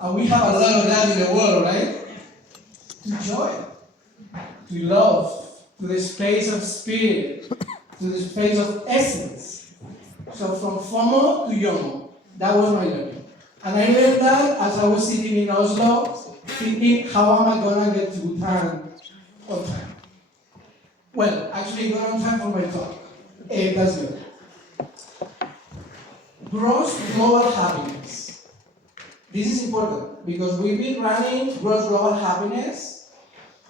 And we have a lot of that in the world, right? To joy, to love, to the space of spirit, to the space of essence. So from FOMO to YOMO, that was my learning. And I learned that as I was sitting in Oslo, thinking, how am I going to get to Bhutan on time? Well, actually, got on time for my talk. That's good. Gross global happiness. This is important because we've been running gross global happiness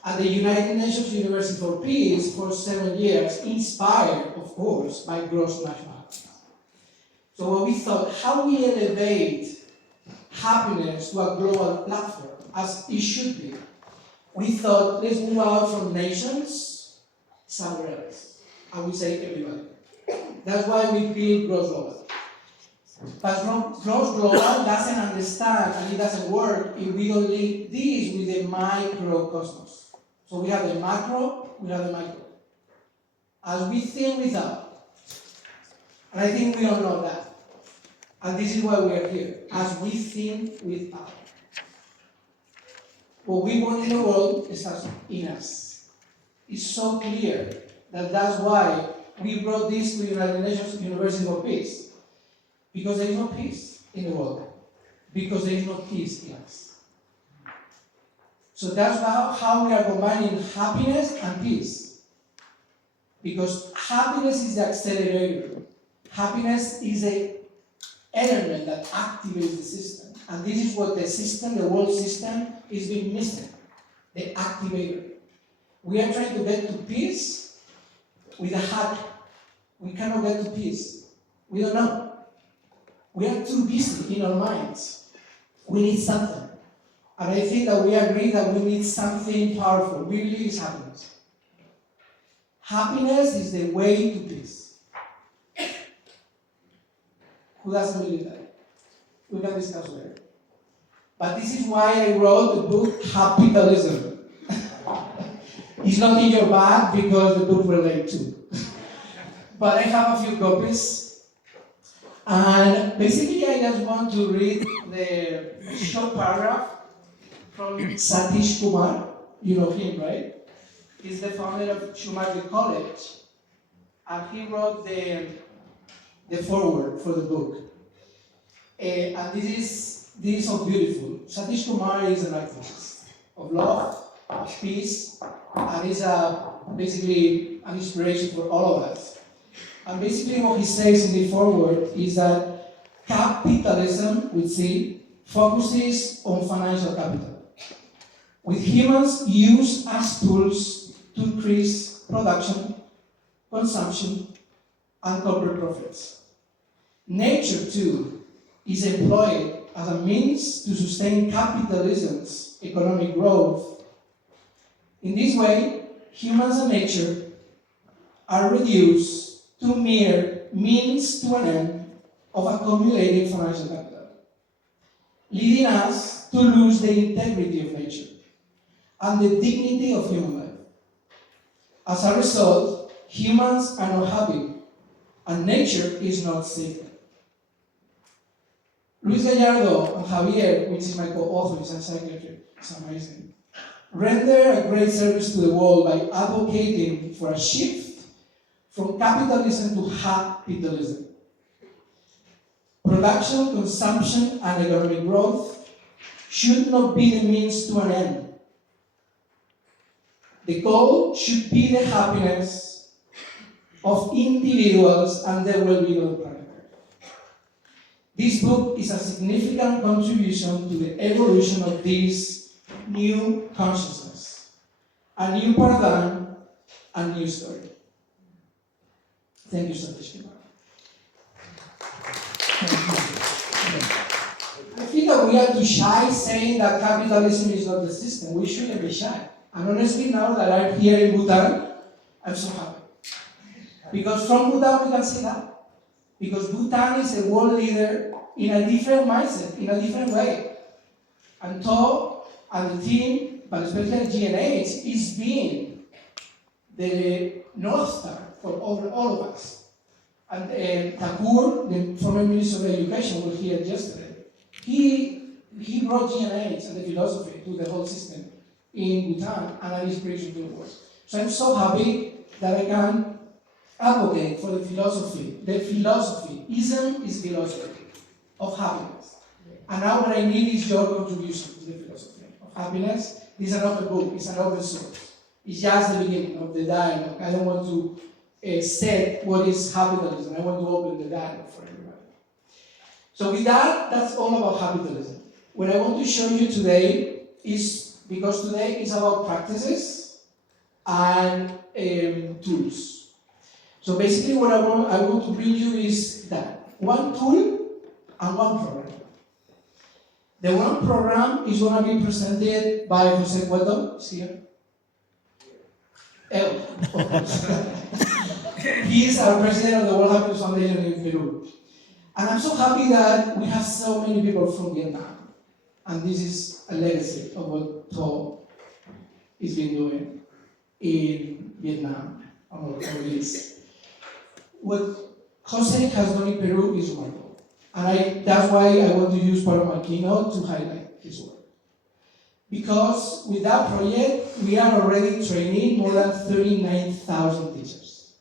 at the United Nations University for Peace for 7 years, inspired, of course, by gross national happiness. So what we thought, how we elevate happiness to a global platform, as it should be. We thought, let's move out from nations somewhere else. I would say everybody. That's why we build gross global. But gross global doesn't understand and it doesn't work if we don't link this with the microcosmos. So we have the macro, we have the micro. As we think without, and I think we all know that. And this is why we are here, as we think without. What we want in the world starts in us. It's so clear that that's why we brought this to the United Nations University for Peace. Because there is no peace in the world. Because there is no peace in us. So that's how we are combining happiness and peace. Because happiness is the accelerator. Happiness is the element that activates the system. And this is what the system, the world system, is being missing. The activator. We are trying to get to peace with a hack. We cannot get to peace. We don't know. We are too busy in our minds. We need something. And I think that we agree that we need something powerful. We believe it's happiness. Happiness is the way to peace. Who doesn't believe that? We can discuss later. But this is why I wrote the book Happytalism. It's not in your bag because the book relates to. But I have a few copies. And basically, I just want to read the short paragraph from Satish Kumar. You know him, right? He's the founder of Paro College. And he wrote the foreword for the book. And this is so beautiful. Satish Kumar is an activist of love, of peace, and is basically an inspiration for all of us. And basically what he says in the foreword is that capitalism, with C, focuses on financial capital, with humans used as tools to increase production, consumption, and corporate profits. Nature, too, is employed as a means to sustain capitalism's economic growth. In this way, humans and nature are reduced to mere means to an end of accumulating financial capital, leading us to lose the integrity of nature and the dignity of human life. As a result, humans are not happy, and nature is not safe. Luis Gallardo and Javier, which is my co-author and secretary, it's amazing, render a great service to the world by advocating for a shift from capitalism to happytalism. Production, consumption, and economic growth should not be the means to an end. The goal should be the happiness of individuals and their well-being on the planet. This book is a significant contribution to the evolution of this new consciousness, a new paradigm, a new story. Thank you, Satish Kumar. I think that we are too shy saying that capitalism is not the system. We shouldn't be shy. And honestly, now that I'm here in Bhutan, I'm so happy. Because from Bhutan we can see that. Because Bhutan is a world leader in a different mindset, in a different way. And To and the team, but especially GNH, is being the North Star for all of us. And Thakur, the former Minister of Education, was here yesterday. He he brought GNH and the philosophy to the whole system in Bhutan and an inspiration to the world. So I'm so happy that I can advocate for the philosophy. The philosophy, ism is philosophy of happiness. And now what I need is your contribution to the philosophy of happiness. This is another book, it's an open source. It's just the beginning of the dialogue. I don't want to set what is Happytalism. I want to open the dialogue for everybody. So with that, that's all about Happytalism. What I want to show you today is, because today is about practices and tools. So basically what I want to bring you is that one tool and one program. The one program is going to be presented by Jose Cueto. Is here? He is our president of the World Happiness Foundation in Peru. And I'm so happy that we have so many people from Vietnam. And this is a legacy of what Tho has been doing in Vietnam, or at least. What Jose has done in Peru is remarkable. And that's why I want to use part of my keynote to highlight his work. Because with that project, we are already training more than 39,000 teachers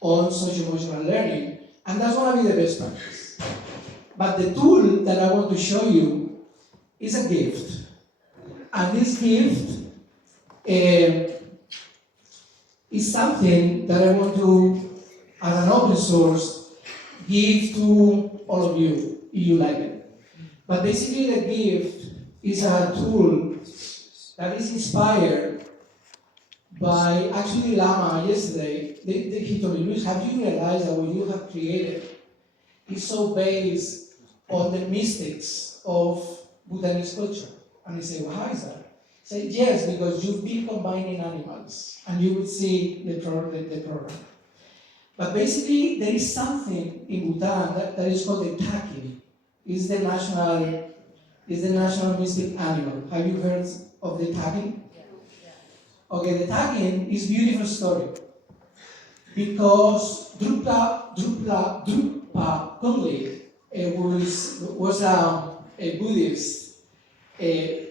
on social-emotional learning, and that's going to be the best practice. But the tool that I want to show you is a gift. And this gift is something that I want to, as an open source, give to all of you, if you like it. But basically the gift is a tool that is inspired by, actually Lama yesterday, he told me, Luis, have you realized that what you have created is so based on the mystics of Bhutanese culture? And I say, well, how is that? I say, yes, because you've been combining animals, and you would see the program. But basically, there is something in Bhutan that is called the taki. It's the national mystic animal. Have you heard of the taki? Okay, the taki is a beautiful story. Because Drukpa Kungli was a Buddhist,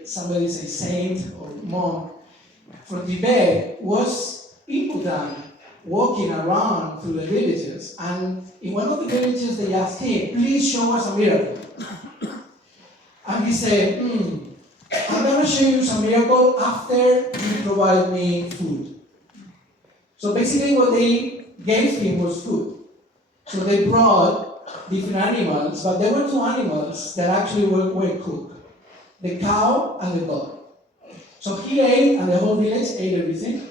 somebody say saint or monk from Tibet, was in Bhutan, walking around through the villages, and in one of the villages they asked him, please show us a miracle. And he said, I'm going to show you some miracle after you provide me food. So basically what they gave him was food. So they brought different animals, but there were two animals that actually were cooked. The cow and the dog. So he ate, and the whole village ate everything.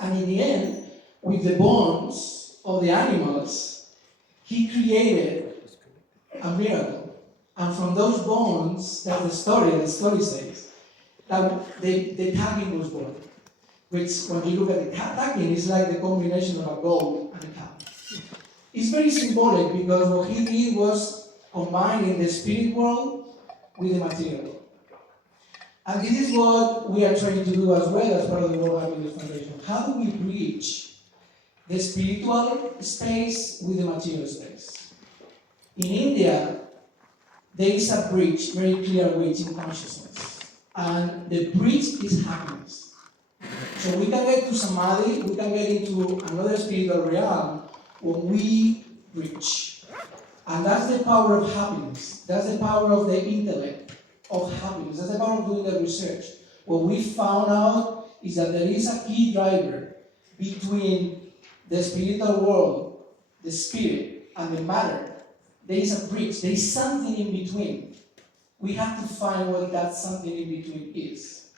And in the end, with the bones of the animals, he created a miracle. And from those bones, that's the story says, that the tagging was born. Which, when you look at the tagging, is like the combination of a goat and a cow. It's very symbolic because what he did was combining the spirit world with the material world. And this is what we are trying to do as well as part of the World Happiness Foundation. How do we bridge the spiritual space with the material space? In India, there is a bridge, very clear bridge in consciousness. And the bridge is happiness. So we can get to samadhi, we can get into another spiritual realm when we bridge. And that's the power of happiness. That's the power of the intellect of happiness. That's the power of doing the research. What we found out is that there is a key driver between the spiritual world, the spirit, and the matter. There is a bridge. There is something in between. We have to find what that something in between is.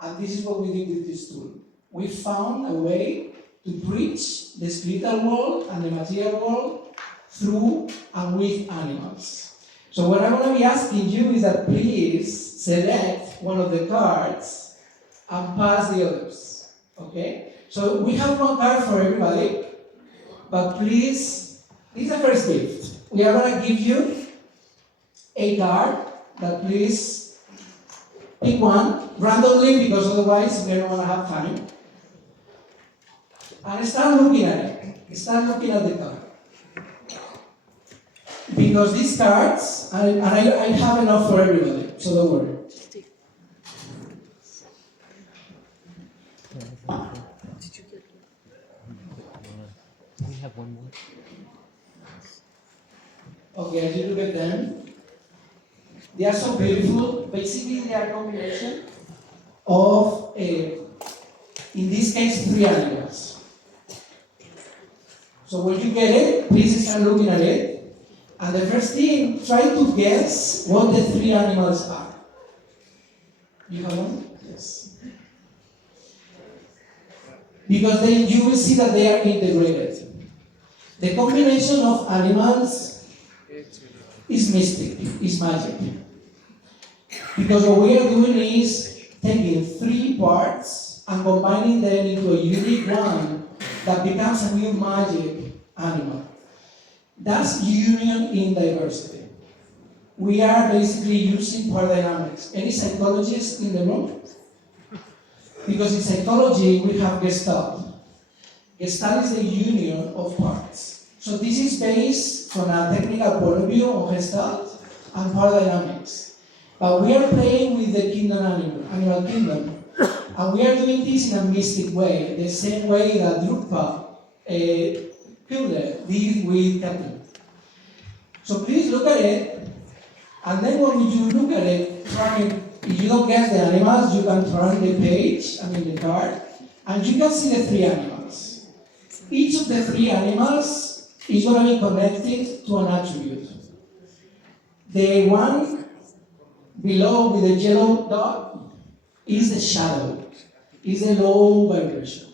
And this is what we did with this tool. We found a way to bridge the spiritual world and the material world through and with animals. So what I'm going to be asking you is that please select one of the cards and pass the others. Okay? So we have one card for everybody, but please, this is the first gift. We are going to give you a card, but please pick one randomly because otherwise we don't want to have time. And start looking at it. Start looking at the card. Because these cards, and I have enough for everybody, so don't worry. We have one more. Okay, as you look at them, they are so beautiful. Basically, they are a combination of, in this case, 3 animals. So when you get it, please start looking at it. And the first thing, try to guess what the 3 animals are. You have them? Yes. Because then you will see that they are integrated. The combination of animals is mystic, is magic. Because what we are doing is taking 3 parts and combining them into a unique one that becomes a new magic animal. That's union in diversity. We are basically using power dynamics. Any psychologists in the room? Because in psychology we have Gestalt. Gestalt is the union of parts. So this is based from a technical point of view on Gestalt and power dynamics. But we are playing with the animal kingdom, and we are doing this in a mystic way, the same way that Drukpa did with Captain. So please look at it, and then when you look at it, if you don't guess the animals, you can turn the page, the card, and you can see the 3 animals. Each of the 3 animals is going to be connected to an attribute. The one below with the yellow dot is the shadow, is the low vibration.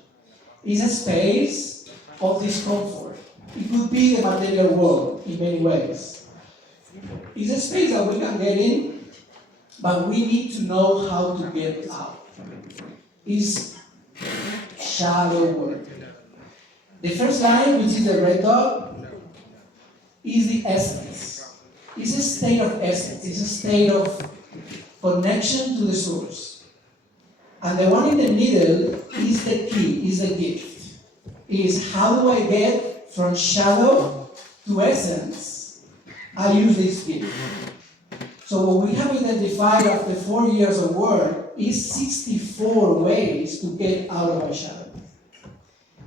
It's a space of discomfort. It could be the material world in many ways. It's a space that we can get in, but we need to know how to get out. It's shallow work. The first line, which is the red dot, is the essence. It's a state of essence. It's a state of connection to the source. And the one in the middle is the key, is the gift. Is how do I get from shadow to essence? I use this gift. So what we have identified after 4 years of work is 64 ways to get out of our shadow.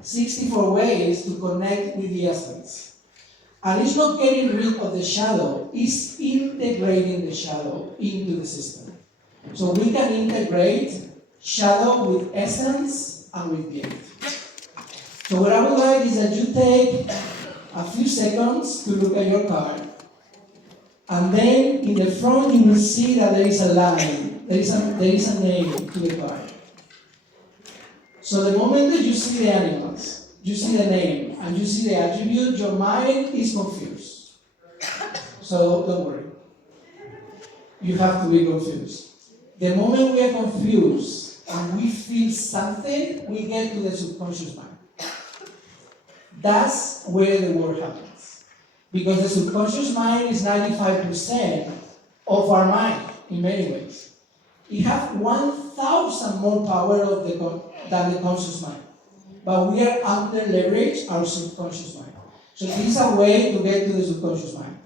64 ways to connect with the essence. And it's not getting rid of the shadow, it's integrating the shadow into the system. So we can integrate shadow with essence and with gift. So what I would like is that you take a few seconds to look at your card. And then in the front you will see that there is a line, there is a name to the card. So the moment that you see the animals, you see the name, and you see the attribute, your mind is confused. So don't worry. You have to be confused. The moment we are confused and we feel something, we get to the subconscious mind. That's where the work happens. Because the subconscious mind is 95% of our mind, in many ways. It has 1,000 more power than the conscious mind. But we are under-leveraged our subconscious mind. So this is a way to get to the subconscious mind.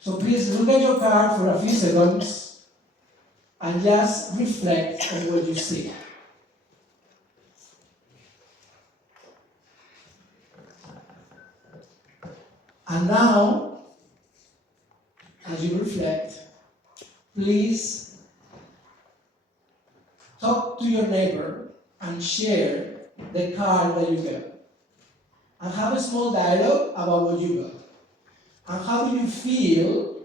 So please look at your card for a few seconds and just reflect on what you see. And now, as you reflect, please talk to your neighbor and share the card that you got. And have a small dialogue about what you got. And how do you feel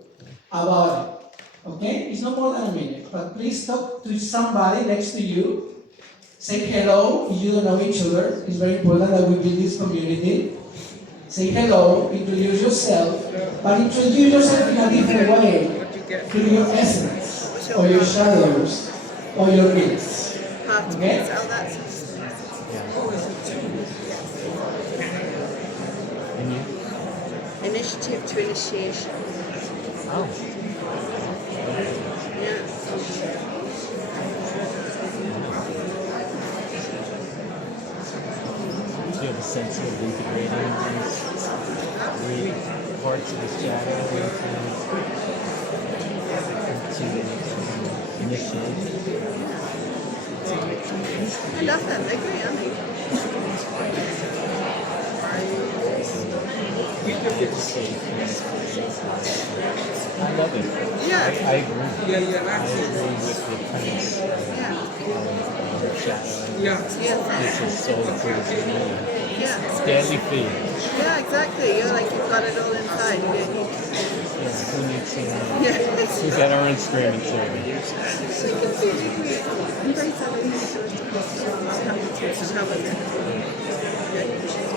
about it? Okay? It's not more than a minute, but please talk to somebody next to you. Say hello if you don't know each other. It's very important that we build this community. Say hello, introduce yourself, but introduce yourself in a different way, through your essence, or your shadows, or your gifts. Okay? Initiative to initiation. Oh. Yeah. Do you have a sense of integrating these? parts of the shadow to initiate. I love them. They're great, aren't they? I love it. Yeah. I agree. I agree with the premise of shadow. Yeah. This is soul food to me. Yeah. Daily feed. Yeah, exactly. You're like you've got it all inside. You don't need. Who needs to Yeah. we got our own streaming service. We can see it. I'm very sorry.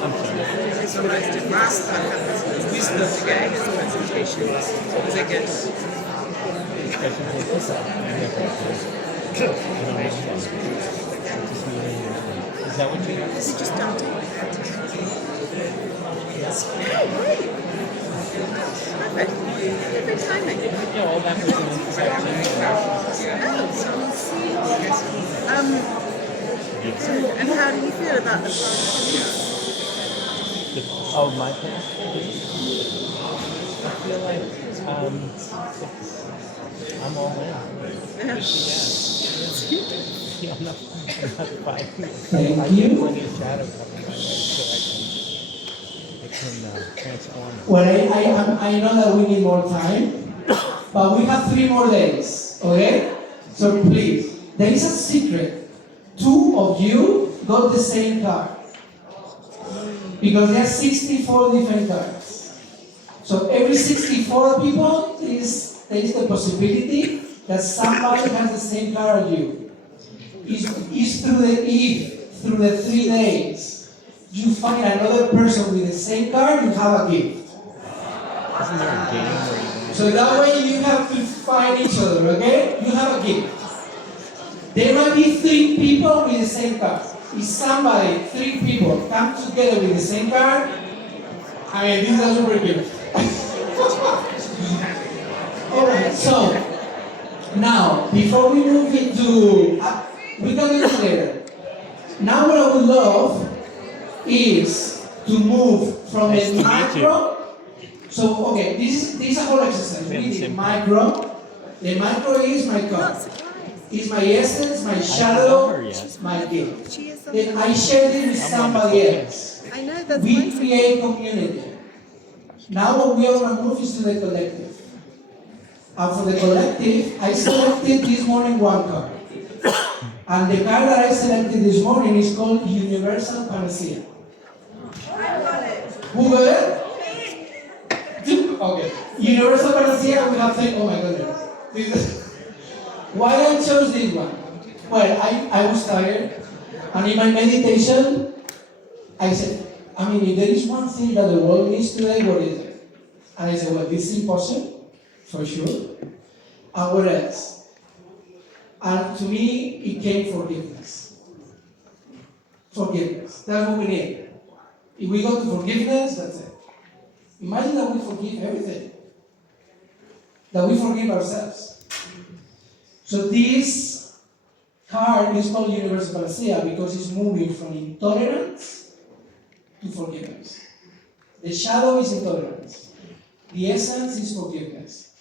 I'm sorry. So I did last time wisdom again his presentation was again Is that what you got? Is it just done? Perfect. Every timing. Yeah, all that was an introduction. And how do you feel about the Oh, my part? I feel like I'm all in. Yeah, I'm not fighting. Thank I you. get plenty of shadow coming my way so I can transform it. Well, I know that we need more time, but we have 3 more days, okay? So please, there is a secret. 2 of you got the same card. Because there are 64 different cards. So every 64 people, there is the possibility that somebody has the same card as you. It's through the 3 days, you find another person with the same card, you have a gift. Isn't there a game where you So that way you have to find each other, okay? You have a gift. There might be 3 people with the same card. If somebody, 3 people, come together with the same card, I mean, this is a super gift. Alright, so, now, before we move into, we can do it later. Now what I would love is to move from Nice to the meet macro. So, okay, this is a whole exercise. We did micro. The micro is my card. Is my essence, my shadow, my gift. She is Then I share it with somebody else. I know that's We nice. create community. Now what we are going to move is to the collective. And for the collective, I selected this morning 1 card. And the card that I selected this morning is called Universal Panacea. Who got it? Okay. Universal Panacea, we have 3. Oh my goodness. Why I chose this one? Well, I was tired, and in my meditation, I said, if there is one thing that the world needs today, what is it? And I said, well, this symposium, for sure. And what else? And to me, it came forgiveness. Forgiveness. That's what we need. If we go to forgiveness, that's it. Imagine that we forgive everything. That we forgive ourselves. So this card is called Universal Panacea because it's moving from intolerance to forgiveness. The shadow is intolerance. The essence is forgiveness.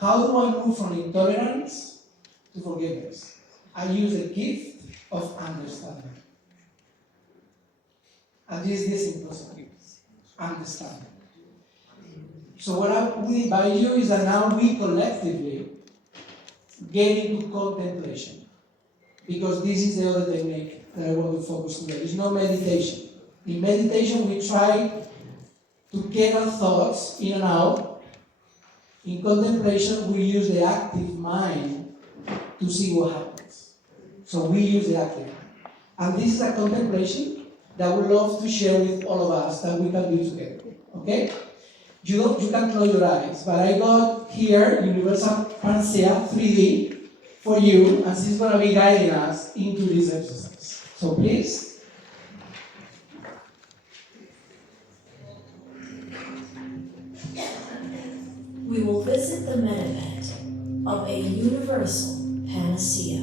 How do I move from intolerance to forgiveness? I use the gift of understanding. And this is the simplest gift. Understanding. So what I would invite you is that now we collectively get into contemplation. Because this is the other technique that I want to focus today. It's not meditation. In meditation, we try to get our thoughts in and out. In contemplation, we use the active mind to see what happens. So we use the active mind. And this is a contemplation that I would love to share with all of us that we can do together. Okay? You can close your eyes, but I got here Universal Panacea 3D for you, and she's going to be guiding us into this exercise. So please. We will visit the metabed of a universal panacea.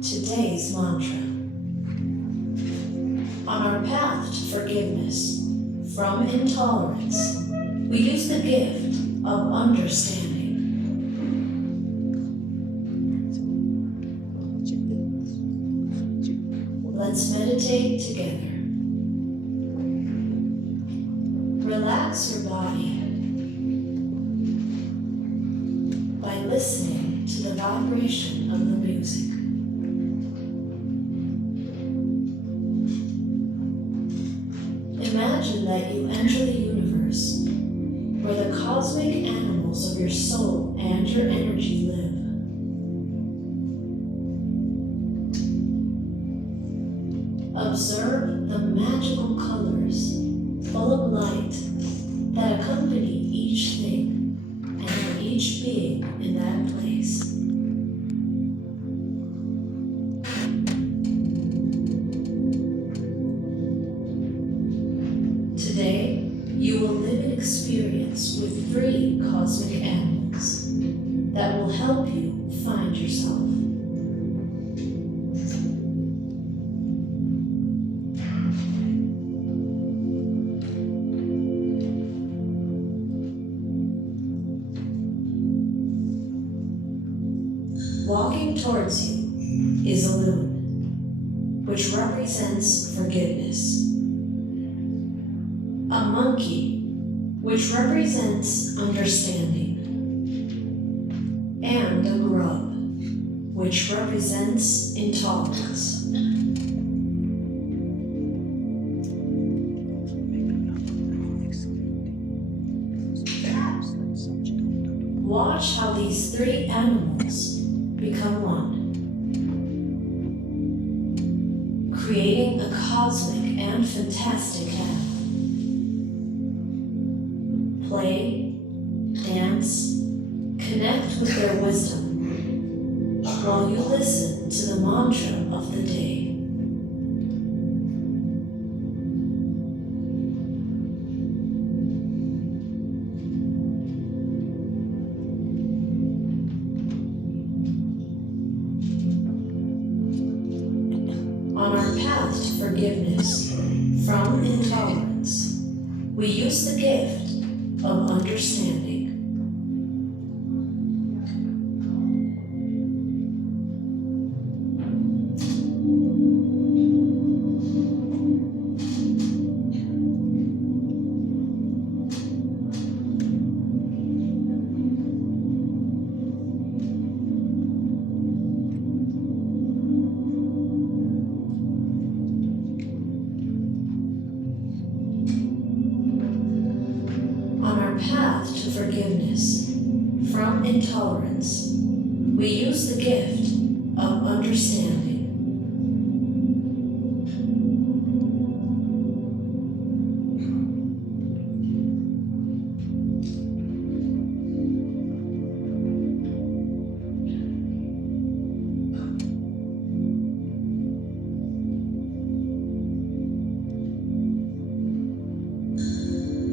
Today's mantra. On our path to forgiveness, from intolerance, we use the gift of understanding. Let's meditate together. Relax your body by listening to the vibration of the music. Imagine that you enter the universe where the cosmic animals of your soul and your energy live. Observe the magical colors full of light that accompany each thing and each being in that place. Today, you will live an experience with 3 cosmic animals that will help you find yourself. Walking towards you is a loon, which represents forgiveness. A monkey, which represents understanding. And a grub, which represents intolerance. Watch how these 3 animals become one, creating a cosmic and fantastic half. Play, dance, connect with their wisdom while you listen to the mantra of the day. On our path to forgiveness from intolerance, we use the gift of understanding. Path to forgiveness from intolerance, we use the gift of understanding.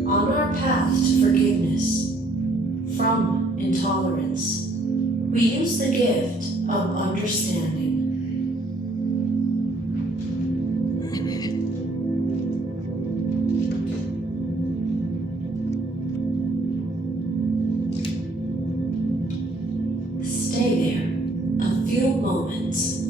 On our path to forgiveness from intolerance, we use the gift of understanding. Stay there a few moments.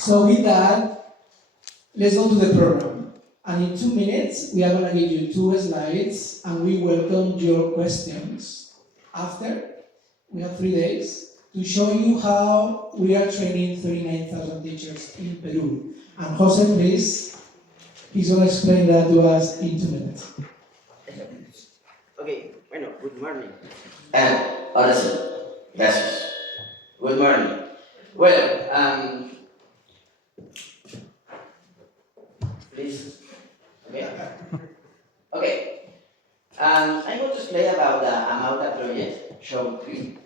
So with that, let's go to the program. And in 2 minutes, we are going to give you 2 slides, and we welcome your questions. After, we have 3 days to show you how we are training 39,000 teachers in Peru. And Jose, please, he's going to explain that to us in 2 minutes. Okay, bueno, good morning. Ahora sí, gracias. Good morning. Well, please. Okay. Okay. I want to explain about the Amauta project, show 3.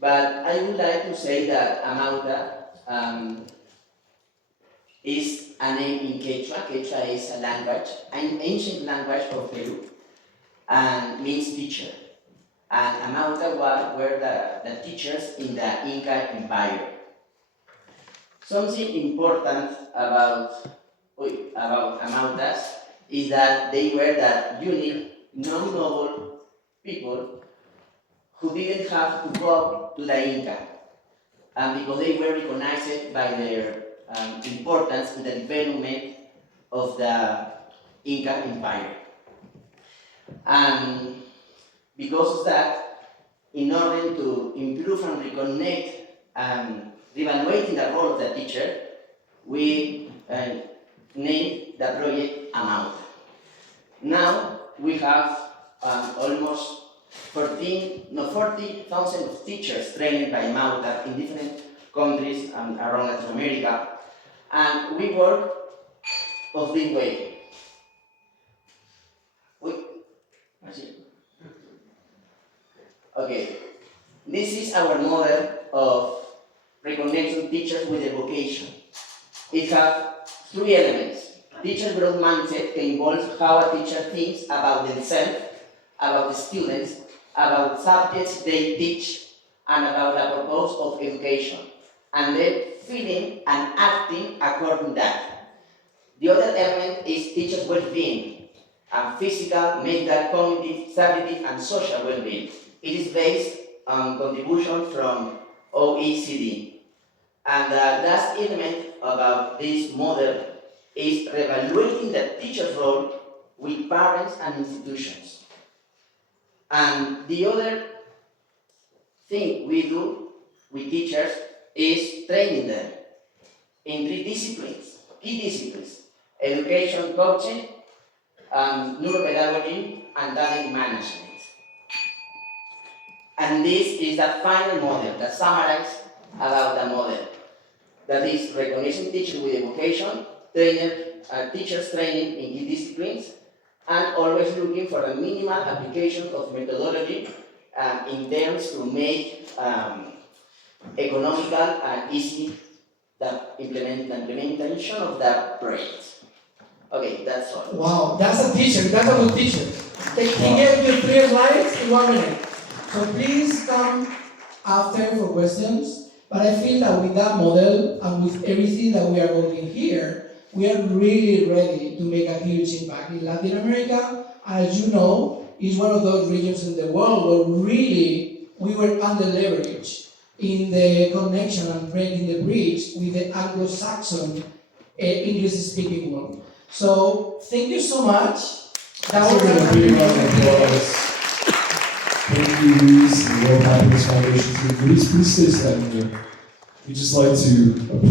But I would like to say that Amauta is a name in Quechua. Quechua is a language, an ancient language of Peru, and means teacher. And Amauta were the teachers in the Inca Empire. Something important about Amautas is that they were the unique, non-noble people who didn't have to go to the Inca, because they were recognized by their importance in the development of the Inca Empire. And because of that, in order to improve and reconnect reevaluating the role of the teacher, we named the project Amauta. Now we have almost 40,000 teachers trained by Amauta in different countries and around Latin America, and we work of this way. Okay, this is our model of reconnecting teachers with their vocation. It has 3 elements. Teacher growth mindset involves how a teacher thinks about themselves, about the students, about subjects they teach, and about the purpose of education, and then feeling and acting according to that. The other element is teachers' well-being, physical, mental, cognitive, stability, and social well-being. It is based on contribution from OECD. And the last element about this model is reevaluating the teacher's role with parents and institutions. And the other thing we do with teachers is training them in 3 disciplines, key disciplines: education, coaching, neuropedagogy, and talent management. And this is the final model that summarizes about the model. That is recognizing teachers with a vocation, teachers training in key disciplines, and always looking for a minimal application of methodology in terms to make economical and easy the implementation of the project. Okay, that's all. Wow, that's a teacher, that's a good teacher. He gave you 3 slides in 1 minute. So please come after for questions. But I feel that with that model and with everything that we are working here, we are really ready to make a huge impact in Latin America. As you know, is one of those regions in the world where really we were under-leveraged in the connection and breaking the bridge with the Anglo-Saxon English-speaking world. So thank you so much. That was a big round of applause. Thank you, Luis, and the World Happiness Foundation team. Please stay standing there. We'd just like to appreciate